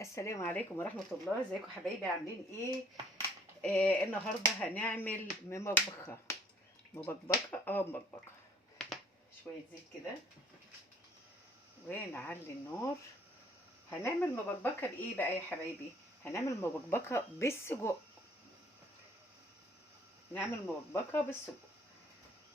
السلام عليكم ورحمة الله. ازيكم حبايبي؟ عاملين ايه؟ النهاردة هنعمل مبكبكة. شوية زيت كده ونعلي النار. هنعمل مبكبكة بايه بقى يا حبايبي؟ هنعمل مبكبكة بالسجق.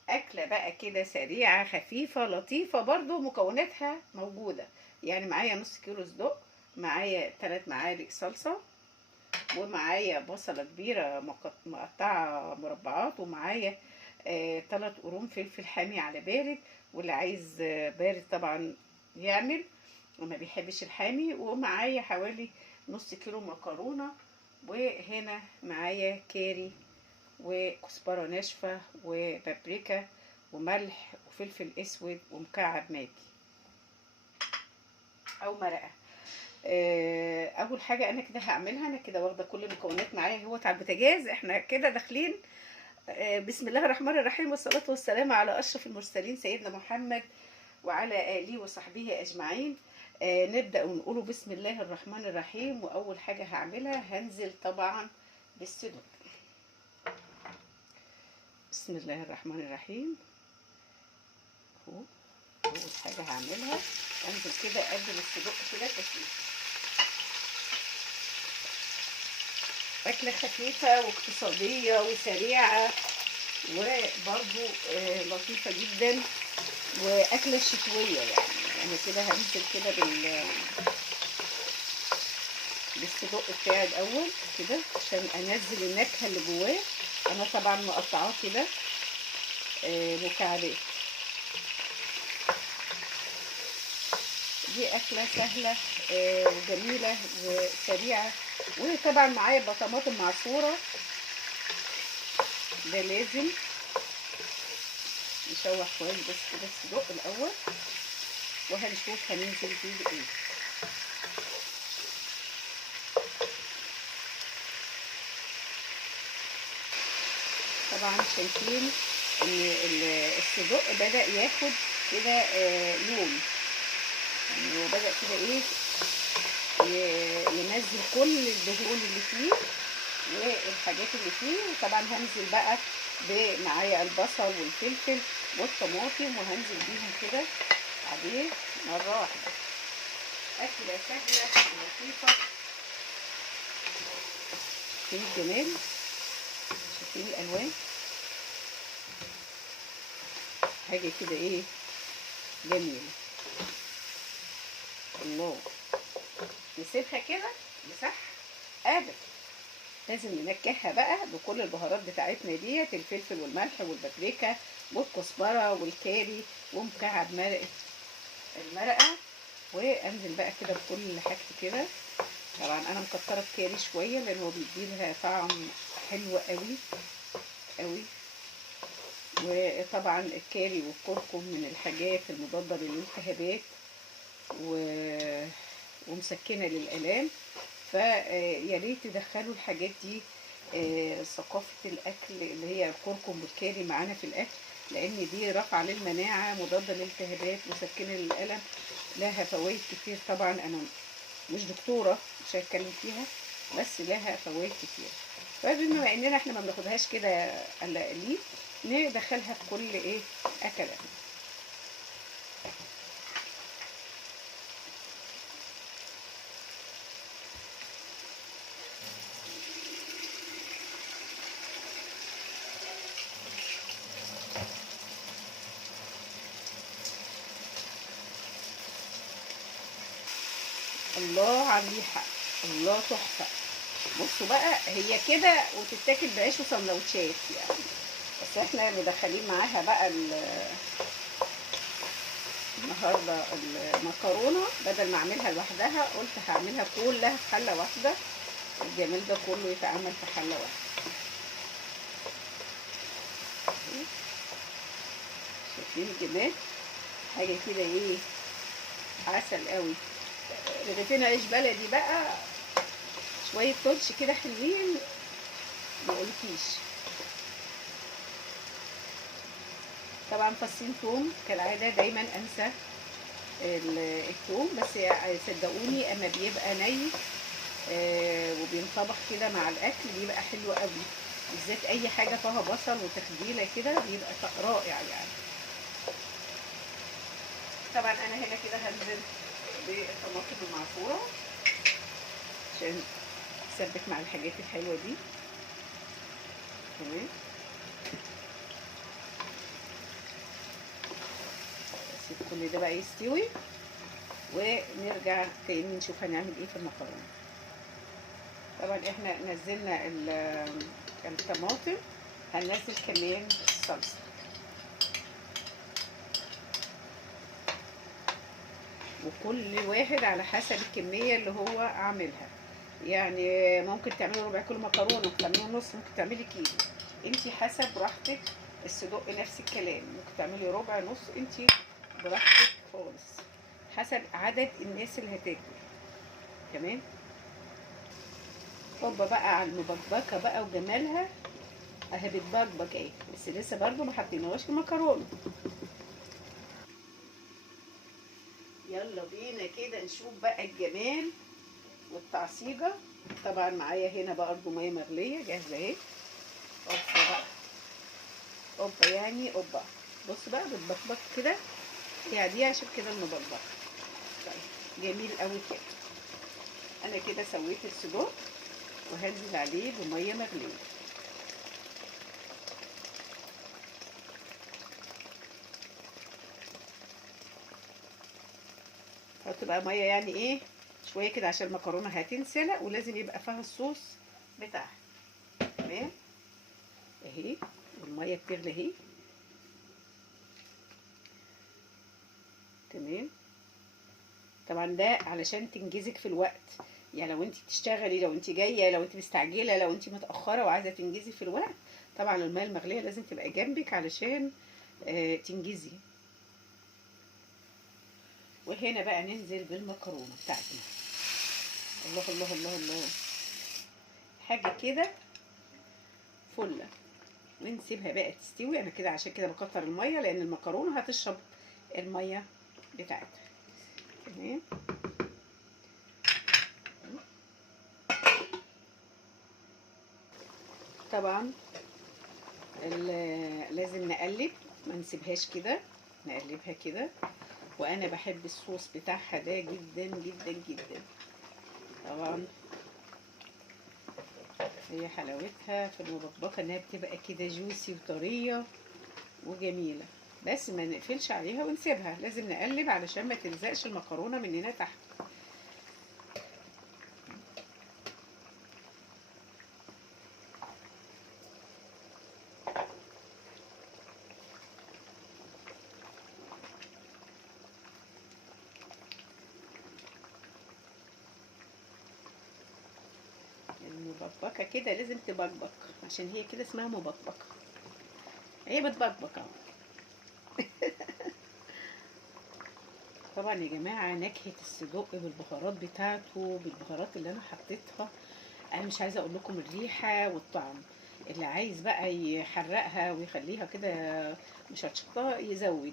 أكلة بقى كده سريعة خفيفة لطيفة، برضو مكوناتها موجودة. يعني معايا نص كيلو صدق، معايا 3 معالق صلصة، ومعايا بصلة كبيرة مقطعة مربعات، ومعايا 3 قرون فلفل حامي على بارد، واللي عايز بارد طبعا يعمل وما بيحبش الحامي. ومعايا حوالي نص كيلو مكرونة، وهنا معايا كاري وكزبرة ناشفة وبابريكا وملح وفلفل اسود ومكعب ماجي او مرقة. اول حاجه انا كده هعملها، انا كده واخده كل المكونات معايا اهوت على البوتاجاز. احنا كده داخلين. بسم الله الرحمن الرحيم، والصلاه والسلام على اشرف المرسلين سيدنا محمد وعلى اله وصحبه اجمعين. نبدا ونقوله بسم الله الرحمن الرحيم. واول حاجه هعملها هنزل طبعا بالصدق. بسم الله الرحمن الرحيم. اهو اول حاجه هعملها انزل كده اقلب الصدق كده كتير. أكلة خفيفة واقتصادية وسريعة، وبرضو لطيفة جدا، وأكلة شتوية. يعني أنا كده هنزل كده بالصدق بتاعي الأول كده عشان أنزل النكهة اللي جواه. أنا طبعا مقطعاه كده مكعبات. دي أكلة سهلة وجميلة وسريعة. وطبعا معايا طماطم معصورة، ده لازم نشوح كويس بس كده الصدق الأول، وهنشوف هننزل بيه ايه. طبعا شايفين ان الصدق بدأ ياخد كده لون. يعني هو بدأ كده ايه ينزل كل الدهون اللي فيه والحاجات اللي فيه. وطبعا هنزل بقى معايا البصل والفلفل والطماطم، وهنزل بيهم كده عليه مرة واحدة. أكلة سهلة ولطيفة. شايفين الجمال؟ شايفين الألوان؟ حاجة كده ايه جميلة. الله، نسيبها كده مسح ابدا. لازم ننكهها بقى بكل البهارات بتاعتنا ديت، الفلفل والملح والبابريكا والكزبره والكاري ومكعب المرقه. وانزل بقى كده بكل حاجتي كده. طبعا انا مكتره الكاري شويه لان هو بيديلها طعم حلو قوي قوي. وطبعا الكاري والكركم من الحاجات المضاده للالتهابات ومسكنه للالام. فيا ريت تدخلوا الحاجات دي ثقافة الأكل اللي هي الكركم والكاري معانا في الأكل، لأن دي رافعة للمناعة، مضادة للالتهابات، مسكنة للألم، لها فوائد كتير. طبعا أنا مش دكتورة مش هتكلم فيها، بس لها فوائد كتير. فبما إننا احنا ما بناخدهاش كده قليل، ندخلها في كل إيه أكلات. الله على الريحة، الله تحفة. بصوا بقى هي كده وتتاكل بعيش وسندوتشات يعني. بس احنا مدخلين معاها بقى النهارده المكرونه، بدل ما اعملها لوحدها قلت هعملها كلها في حله واحده. الجمال ده كله يتعمل في حله واحده. شايفين الجمال؟ حاجه كده ايه عسل قوي. رغيفين عيش بلدي بقى، شويه تونش كده حلوين ما اقولكيش. طبعا فصين توم كالعاده دايما انسى الثوم، بس صدقوني اما بيبقى ني وبينطبخ كده مع الاكل بيبقى حلو قوي، بالذات اي حاجه فيها بصل وتخديله كده بيبقى رائع يعني. طبعا انا هنا كده هنزل بالطماطم المعصوره عشان تسبك مع الحاجات الحلوه دي. تمام، بس كل ده بقى يستوي ونرجع تاني نشوف هنعمل ايه في المكرونه. طبعا احنا نزلنا الطماطم، هننزل كمان الصلصه، وكل واحد على حسب الكميه اللي هو عاملها. يعني ممكن تعملي ربع كيلو مكرونه، ممكن تعملي نص، ممكن تعملي كيلو، انتي حسب براحتك. الصدق نفس الكلام، ممكن تعملي ربع نص، انتي براحتك خالص حسب عدد الناس اللي هتاكل. تمام. هوبا بقى على المبكبكه بقى وجمالها، اهي بتبكبك اهي، بس لسه برضو ما حطيناهاش في المكرونه. يلا بينا كده نشوف بقى الجمال والتعصيجه. طبعا معايا هنا برضو ميه مغليه جاهزه اهي. اوبا بقى، اوبا يعني اوبا. بص بقى بتبكبك كده، يعني دي عشان كده المبكبكه. طيب جميل قوي كده. انا كده سويت الصدوق وهنزل عليه بميه مغليه. حط بقى ميه يعني ايه شويه كده عشان المكرونه هتنسلق، ولازم يبقى فيها الصوص بتاعها. تمام اهي، والميه بتغلي اهي. تمام. طبعا ده علشان تنجزك في الوقت، يعني لو انت بتشتغلي، لو انت جايه، لو انت مستعجله، لو انت متاخره وعايزه تنجزي في الوقت، طبعا الميه المغليه لازم تبقى جنبك علشان تنجزي. وهنا بقى ننزل بالمكرونه بتاعتنا. الله الله الله الله، حاجه كده فله. ونسيبها بقى تستوي. انا كده عشان كده بكتر الميه، لان المكرونه هتشرب الميه بتاعتها. تمام. طبعا لازم نقلب، ما نسيبهاش كده، نقلبها كده. وانا بحب الصوص بتاعها ده جدا جدا جدا. طبعا هي حلاوتها في المبكبكه انها بتبقى كده جوسي وطريه وجميله، بس ما نقفلش عليها ونسيبها، لازم نقلب علشان ما تلزقش المكرونه مننا تحت. المبكبكه كده لازم تبكبك، عشان هي كده اسمها مبكبكه، هي بتبكبك اهو. طبعا يا جماعه نكهه الصدق بالبهارات بتاعته، بالبهارات اللي انا حطيتها، انا مش عايزه اقول لكم الريحه والطعم. اللي عايز بقى يحرقها ويخليها كده مشطشطه يزود.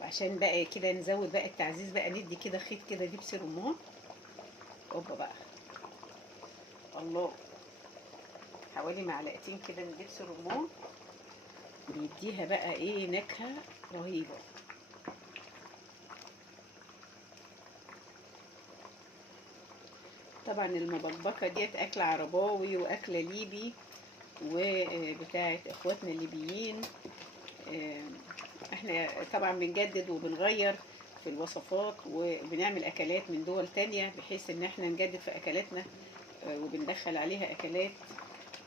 وعشان بقى كده نزود بقى التعزيز بقى، ندي كده خيط كده دبس رمان. اوبا بقى، الله، حوالي معلقتين كده من دبس الرمان بيديها بقى ايه نكهه رهيبه. طبعا المبكبكه ديت اكله عرباوي واكله ليبي وبتاعه اخواتنا الليبيين. احنا طبعا بنجدد وبنغير في الوصفات وبنعمل اكلات من دول تانية، بحيث ان احنا نجدد في اكلاتنا وبندخل عليها اكلات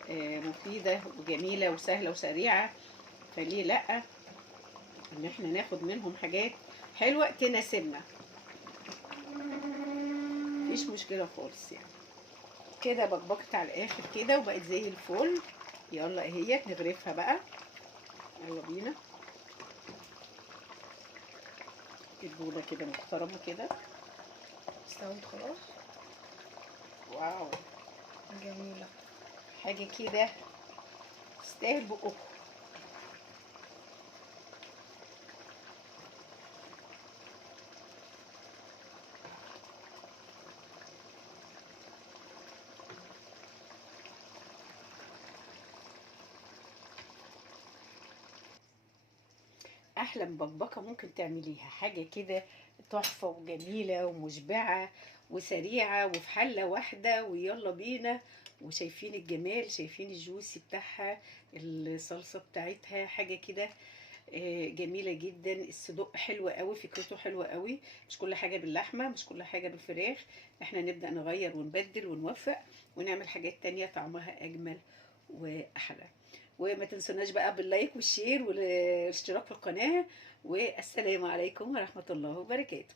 مفيدة وجميلة وسهلة وسريعة. فليه لا ان احنا ناخد منهم حاجات حلوة تناسبنا، مفيش مشكلة خالص يعني. كده بكبكت على الاخر كده وبقت زي الفل. يلا اهيت نغرفها بقى، يلا بينا. البولة كده محترمة كده، استوت خلاص. واو، جميلة. حاجة كده تستاهل بقكم. احلى مبكبكه ممكن تعمليها، حاجه كده تحفه وجميله ومشبعه وسريعه وفي حله واحده ويلا بينا. وشايفين الجمال، شايفين الجوسي بتاعها، الصلصه بتاعتها حاجه كده جميله جدا. الصدوق حلوه قوي، فكرته حلوه قوي. مش كل حاجه باللحمه، مش كل حاجه بالفراخ، احنا نبدا نغير ونبدل ونوفق ونعمل حاجات تانية طعمها اجمل واحلى. وما تنسوناش بقى باللايك والشير والاشتراك في القناه. والسلام عليكم ورحمه الله وبركاته.